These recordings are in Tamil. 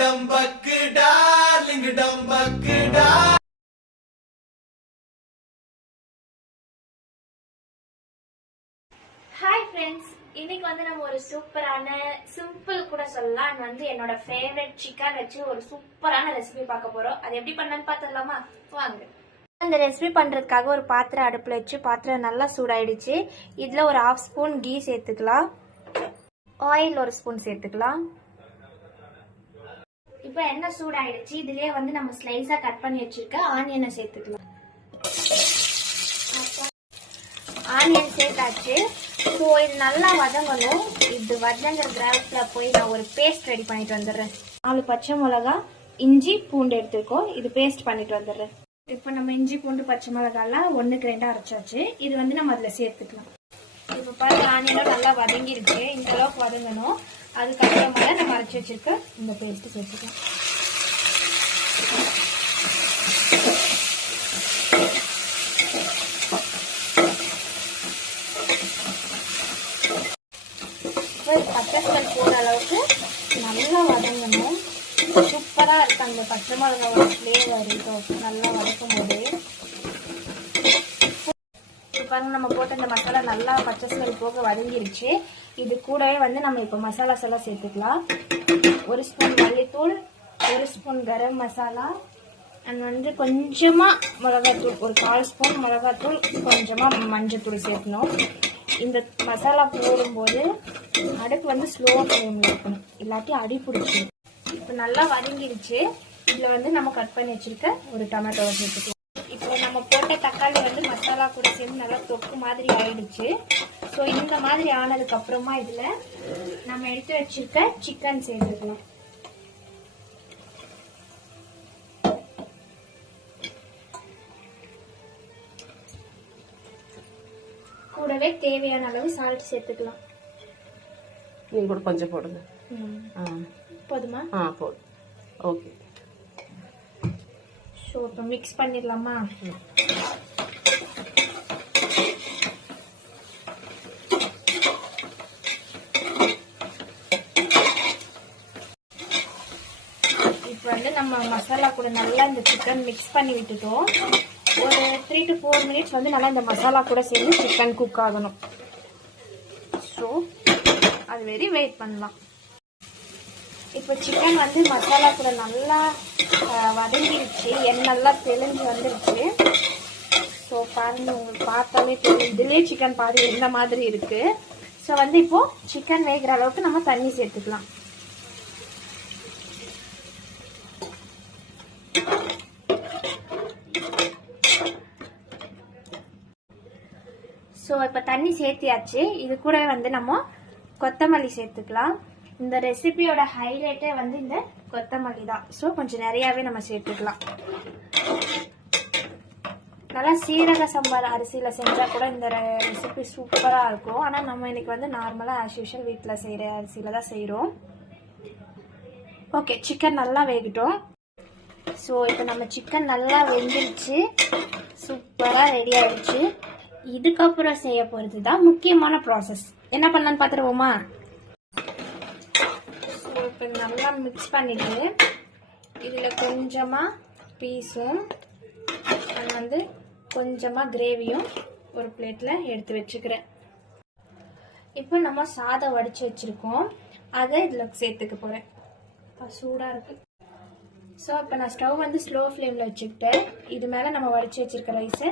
டம்பக்கு டார்லிங் டம்பக்கு டார். ஹாய் ஃப்ரெண்ட்ஸ், இன்னைக்கு வந்து நம்ம ஒரு சூப்பரான சிம்பிள் கூட சொல்லலாம் என்னோட ஃபேவரட் சிக்கன் வச்சு ஒரு சூப்பரான ரெசிபி பார்க்க போறோம். அது எப்படி பண்ணலான்னு பார்த்துடலாமா? வாங்க. அந்த ரெசிபி பண்றதுக்காக ஒரு பாத்திரம் அடுப்புல வச்சு பாத்திரம் நல்லா சூடாயிடுச்சு. இதுல ஒரு 1/2 ஸ்பூன் கீ சேர்த்துக்கலாம். ஆயில் 1 ஸ்பூன் சேர்த்துக்கலாம். இப்போ எண்ணெய் சூடாயிடுச்சு. இதுலயே வந்து நம்ம ஸ்லைஸா கட் பண்ணி வச்சிருக்க ஆனியனை சேர்த்துக்கலாம். ஆனியன் சேர்த்தாச்சு. ஸோ இது நல்லா வதங்கணும். இது வதங்குற கிராஃப்ல போய் நான் ஒரு பேஸ்ட் ரெடி பண்ணிட்டு வந்துடுறேன். 4 பச்சை மிளகா, இஞ்சி பூண்டு எடுத்துருக்கோம். இது பேஸ்ட் பண்ணிட்டு வந்துடுறேன். இப்போ நம்ம இஞ்சி பூண்டு பச்சை மிளகாலாம் 1க்கு 2 அரைச்சாச்சு. இது வந்து நம்ம அதில் சேர்த்துக்கலாம். இப்போ பாருங்க, ஆனியனும் நல்லா வதங்கிருக்கு. இந்த அளவுக்கு வதங்கணும். அதுக்கப்புறமா நம்ம அரைச்சி வச்சிருக்க இந்த பேஸ்ட் சேர்த்துக்கலாம். பச்சை ஸ்மெல் போகிற அளவுக்கு நல்லா வதங்கணும். சூப்பராக இருக்கு அந்த பச்சை மிளகாவோட ஃப்ளேவர் நல்லா வதக்கும் போது. இப்போ நம்ம போட்ட இந்த மசாலா நல்லா பச்சை ஸ்மெல் போக வதங்கிருச்சு. இது கூடவே வந்து நம்ம இப்போ மசாலாஸ் எல்லாம் சேர்த்துக்கலாம். 1 ஸ்பூன் மல்லித்தூள், 1 ஸ்பூன் கரம் மசாலா, அண்ட் வந்து கொஞ்சமாக மிளகாத்தூள், ஒரு 1/4 ஸ்பூன் மிளகாத்தூள், கொஞ்சமாக மஞ்சத்தூள் சேர்க்கணும். இந்த மசாலா போடும்போது அடுப்பு வந்து ஸ்லோ ஃப்ளேமில் இருக்கணும், இல்லாட்டி அடி பிடிச்சிடும். இப்போ நல்லா வதங்கிருச்சு. இதில் வந்து நம்ம கட் பண்ணி வச்சிருக்க ஒரு டொமேட்டோவை சேர்த்துக்கலாம். இப்போ நம்ம போட்ட தக்காளி வந்து மசாலா கூட சேர்ந்து நல்லா தொக்கு மாதிரி ஆயிடுச்சு. ஸோ இந்த மாதிரி ஆனதுக்கு அப்புறமா இதில் நம்ம எடுத்து வச்சிருக்க சிக்கன் சேர்த்துக்கலாம். கூடவே தேவையான அளவு சால்ட் சேர்த்துக்கலாம். நீங்க கூட கொஞ்சம் போடுங்க. போதுமா? போதும். ஓகே. ஸோ இப்போ மிக்ஸ் பண்ணிடலாமா? இப்போ வந்து நம்ம மசாலா கூட நல்லா இந்த சிக்கன் மிக்ஸ் பண்ணி விட்டுட்டோம். ஒரு 3 to 4 மினிட்ஸ் வந்து நல்லா இந்த மசாலா கூட சேர்ந்து சிக்கன் குக் ஆகணும். ஸோ அது வெரி வெயிட் பண்ணலாம். இப்போ சிக்கன் வந்து மசாலா கூட நல்லா வதங்கிடுச்சு. எண்ணெல்லாம் தெளிஞ்சு வந்துருச்சு. ஸோ பாருங்க, உங்களுக்கு பார்த்தாலே தெரியும், இதுலேயே சிக்கன் பாதி இந்த மாதிரி இருக்கு. ஸோ வந்து இப்போ சிக்கன் வேகிற அளவுக்கு நம்ம தண்ணி சேர்த்துக்கலாம். ஸோ இப்போ தண்ணி சேர்த்தியாச்சு. இது கூட வந்து நம்ம கொத்தமல்லி சேர்த்துக்கலாம். இந்த ரெசிபியோட ஹைலைட்டே வந்து இந்த கொத்தமல்லி தான். ஸோ கொஞ்சம் நிறையாவே நம்ம சேர்த்துக்கலாம். நல்லா சீரக சம்பா அரிசியில் செஞ்சால் கூட இந்த ரெசிபி சூப்பராக இருக்கும். ஆனால் நம்ம இன்னைக்கு வந்து நார்மலாக ஆஸ் யூஷுவல் வீட்டில் செய்கிற அரிசியில் தான் செய்கிறோம். ஓகே, சிக்கன் நல்லா வேகட்டும். ஸோ இப்போ நம்ம சிக்கன் நல்லா வெந்துருச்சு, சூப்பராக ரெடி ஆயிடுச்சு. இதுக்கப்புறம் செய்ய போகிறது தான் முக்கியமான ப்ராசஸ். என்ன பண்ணலான்னு பார்த்துருவோமா? ஸோ இப்போ நல்லா மிக்ஸ் பண்ணிட்டு இதில் கொஞ்சமாக பீஸும் வந்து கொஞ்சமாக கிரேவியும் ஒரு பிளேட்டில் எடுத்து வச்சுக்கிறேன். இப்போ நம்ம சாதம் வடித்து வச்சுருக்கோம், அதை இதில் சேர்த்துக்க போகிறேன். சூடாக இருக்குது. ஸோ இப்போ நான் ஸ்டவ் வந்து ஸ்லோ ஃப்ளேமில் வச்சுக்கிட்டேன். இது மேலே நம்ம வடித்து வச்சுருக்க ரைஸை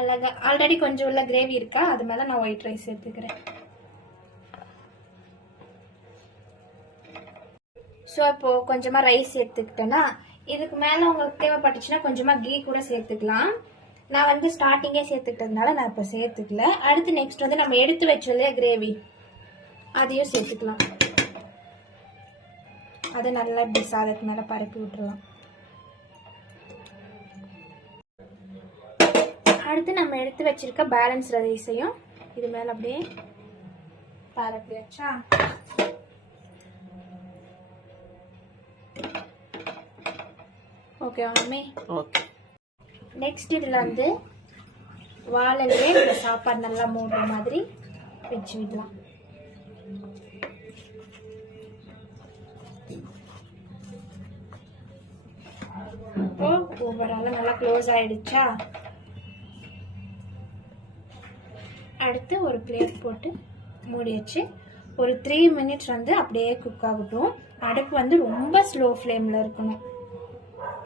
அழகா ஆல்ரெடி கொஞ்சம் உள்ள கிரேவி இருக்கா, அது மேலே நான் ஒயிட் ரைஸ் சேர்த்துக்கிறேன். ஸோ இப்போ கொஞ்சமாக ரைஸ் சேர்த்துக்கிட்டேன்னா, இதுக்கு மேலே உங்களுக்கு தேவைப்பட்டுச்சுன்னா கொஞ்சமாக கீ கூட சேர்த்துக்கலாம். நான் வந்து ஸ்டார்டிங்கே சேர்த்துக்கிட்டதுனால நான் இப்போ சேர்த்துக்கல. அடுத்து நெக்ஸ்ட் வந்து நம்ம எடுத்து வச்சோம் இல்லையா கிரேவி, அதையும் சேர்த்துக்கலாம். அதை நல்லா இப்படி சாதத்துக்கு மேலே பரப்பி விட்டுறலாம். அடுத்து நம்ம எடுத்து வச்சிருக்க பேலன்ஸ் ரைஸையும் இது மேலே அப்படியே பரப்பி வச்சா ஓகே மம்மி. ஓகே. நெக்ஸ்ட் இதில் வந்து வாழையிலே இந்த சாப்பாடு நல்லா மூடுற மாதிரி வச்சு விடலாம். ஓவராலாக நல்லா க்ளோஸ் ஆயிடுச்சா, அடுத்து ஒரு பிளேட் போட்டு மூடி வச்சு ஒரு 3 மினிட்ஸ் வந்து அப்படியே குக் ஆகட்டும். அடுப்பு வந்து ரொம்ப ஸ்லோ ஃப்ளேமில் இருக்கணும்.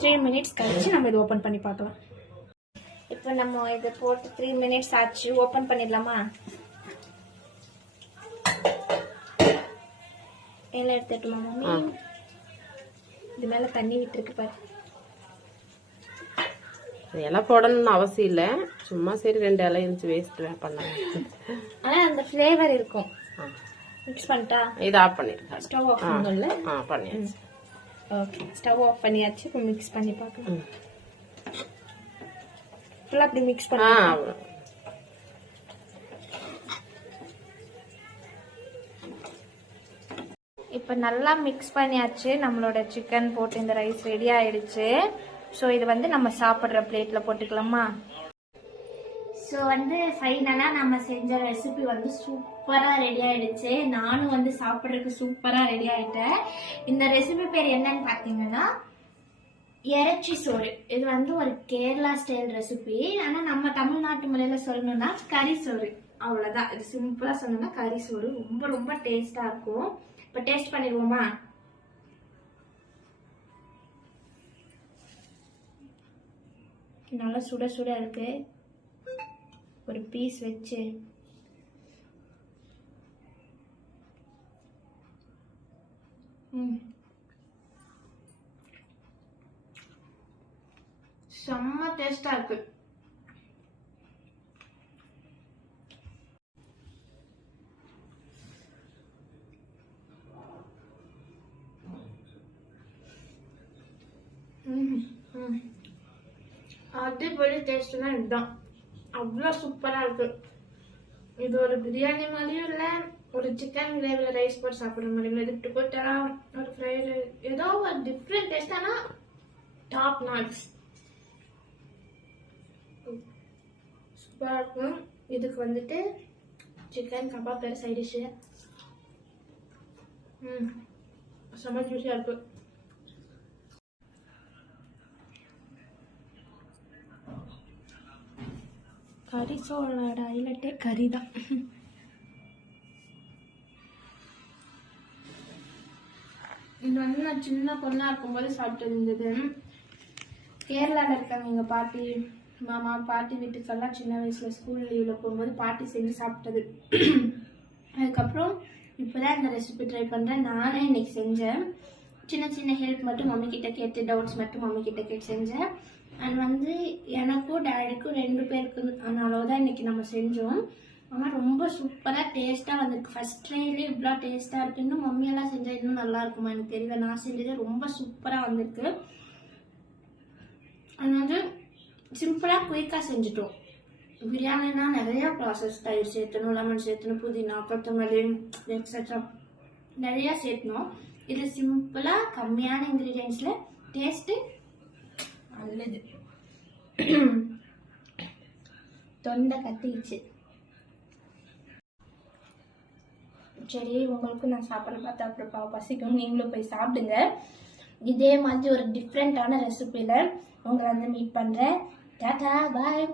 3 மினிட்ஸ் கழிச்சு நம்ம இது ஓப்பன் பண்ணி பார்க்கலாம். இப்போ நம்ம இதை போட்டு 3 மினிட்ஸ் ஆச்சு. ஓப்பன் பண்ணிடலாமா? எல்லாம் எடுத்துட்டுமா மம்மி? இது மேலே தண்ணி விட்டுருக்கு பாரு. இலை போடணும்னு அவசியம் இல்லை, சும்மா சரி 2 இலை இருந்துச்சு வேஸ்ட் பண்ணாங்க. ஆனால் அந்த ஃப்ளேவர் இருக்கும். மிக்ஸ் பண்ணிட்டா இதை ஆஃப் பண்ணிருக்கேன். ஸ்டவ் ஆஃப் பண்ணல? பண்ணியாச்சு. ஓகே, ஸ்டவ் ஆஃப் பண்ணியாச்சு. இப்போ மிக்ஸ் பண்ணி பார்க்கலாம். ஃபுல்லாக அப்படி மிக்ஸ் பண்ணி இப்போ நல்லா மிக்ஸ் பண்ணியாச்சு. நம்மளோட சிக்கன் போட்டு இந்த ரைஸ் ரெடி ஆயிடுச்சு. ஸோ இது வந்து நம்ம சாப்பிட்ற பிளேட்டில் போட்டுக்கலாமா? ஸோ வந்து ஃபைனலாக நம்ம செஞ்ச ரெசிபி வந்து சூப்பராக ரெடி ஆயிடுச்சு. நானும் வந்து சாப்பிட்றதுக்கு சூப்பராக ரெடி ஆயிட்டேன். இந்த ரெசிபி பேர் என்னன்னு பார்த்தீங்கன்னா இறைச்சி சோறு. இது வந்து ஒரு கேரளா ஸ்டைல் ரெசிபி. ஆனால் நம்ம தமிழ்நாட்டு முறையில் சொல்லணும்னா கறி சோறு, அவ்வளோதான். இது சிம்பிளாக சொல்லணும்னா கறி சோறு. ரொம்ப ரொம்ப டேஸ்டாக இருக்கும். இப்போ டேஸ்ட் பண்ணிடுவோமா? நல்லா சுட சுட இருக்கு. ஒரு பீஸ் வச்சு செம்ம டேஸ்டா இருக்கு. அடிப்பொலி டேஸ்ட் தான். இதுதான் அவ்வளோ சூப்பராக இருக்கு. இது ஒரு பிரியாணி மாதிரியும் இல்லை, ஒரு சிக்கன் கிரேவியில் ரைஸ் போட்டு சாப்பிட்ற மாதிரி இல்லை. இது டுக்கோட்டா, ஒரு ஃப்ரைட் ரைஸ், ஏதோ ஒரு டிஃப்ரெண்ட் டேஸ்ட். ஆனால் டாப் நாட்ஸ் சூப்பராக இருக்கும். இதுக்கு வந்துட்டு சிக்கன் கபாப் வேறு சைட் டிஷ்ஷு. செம்ம ஜூஸியாக இருக்கு. கறி சோளோட ஹைலைட்டே கறி தான். இது வந்து நான் சின்ன பொண்ணாக இருக்கும்போது சாப்பிட்டு இருந்தது. கேரளாவில் இருக்காங்க எங்கள் பாட்டி மாமா. பாட்டி வீட்டுக்கெல்லாம் சின்ன வயசில் ஸ்கூல் லீவில் போகும்போது பாட்டி செஞ்சு சாப்பிட்டது. அதுக்கப்புறம் இப்போ தான் இந்த ரெசிபி ட்ரை பண்ணுறேன். நானே இன்னைக்கு செஞ்சேன். சின்ன சின்ன ஹெல்ப் மட்டும் மம்மி கிட்ட கேட்டு, டவுட்ஸ் மட்டும் மம்மி கிட்ட கேட்டு செஞ்சேன். அண்ட் வந்து எனக்கும் டேடிக்கும் 2 பேருக்கு அளவு தான் இன்னைக்கு நம்ம செஞ்சோம். ஆனால் ரொம்ப சூப்பராக டேஸ்ட்டாக வந்திருக்கு. ஃபர்ஸ்ட் ட்ரைலேயே இவ்வளோ டேஸ்ட்டாக இருக்கு. இன்னும் மம்மியெல்லாம் செஞ்சால் இன்னும் நல்லா இருக்குமா எனக்கு தெரியல. நான் செஞ்சது ரொம்ப சூப்பராக வந்திருக்கு. அது வந்து சிம்பிளாக குயிக்காக செஞ்சுட்டோம். பிரியாணினா நிறையா ப்ராசஸ், தயிர் சேர்த்தணும், லெமன் சேர்த்தணும், புதினா, கொத்தமல்லி எக்ஸட்ரா நிறையா சேர்த்தணும். இது சிம்பிளாக கம்மியான இன்க்ரீடியன்ஸில் டேஸ்ட்டு நல்லது. தொண்டை கத்திடுச்சு. சரி, உங்களுக்கு நான் சாப்பிட பார்த்தா அப்புறம் பசிக்கும். நீங்களும் போய் சாப்பிடுங்க. இதே மாதிரி ஒரு டிஃப்ரெண்டான ரெசிபியில் உங்களை வந்து மீட் பண்ணுறேன். டாடா, பாய்.